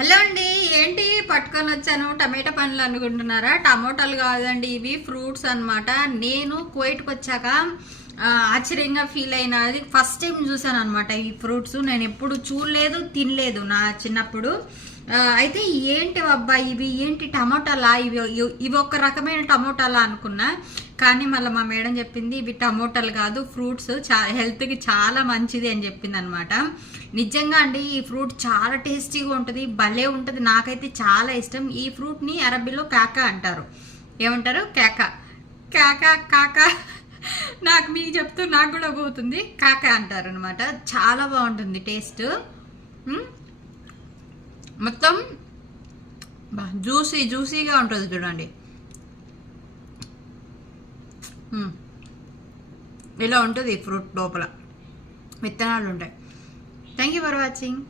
Hello అండి, ఏంటి పట్టుకొని వచ్చాను టమాటా పండ్లు అనుకుంటున్నారా? టమోటాలు కాదండి, ఇవి ఫ్రూట్స్ అన్నమాట. నేను కువైట్కి వచ్చాక ఆశ్చర్యంగా ఫీల్ అయినది ఫస్ట్ టైం చూసాను అనమాట. ఈ ఫ్రూట్స్ నేను ఎప్పుడు చూడలేదు, తినలేదు నా చిన్నప్పుడు. అయితే ఏంటి అబ్బా ఇవి, ఏంటి టమోటాలా, ఇవి ఒక రకమైన టమోటాలా అనుకున్నా. కానీ మళ్ళీ మా మేడం చెప్పింది ఇవి టమోటాలు కాదు, ఫ్రూట్స్, హెల్త్కి చాలా మంచిది అని చెప్పింది అనమాట. నిజంగా అండి ఈ ఫ్రూట్ చాలా టేస్టీగా ఉంటుంది, భలే ఉంటుంది. నాకైతే చాలా ఇష్టం. ఈ ఫ్రూట్ని అరబీలో కాకా అంటారు. ఏమంటారు? కాకా కాకా కాకా నాకు మీకు చెప్తూ నాకు కూడా పోతుంది. కాకా అంటారు అనమాట. చాలా బాగుంటుంది టేస్ట్. మొత్తం జ్యూసీగా ఉంటుంది చూడండి. ఇలా ఉంటుంది ఫ్రూట్, లోపల విత్తనాలు ఉంటాయి. Thank you for watching.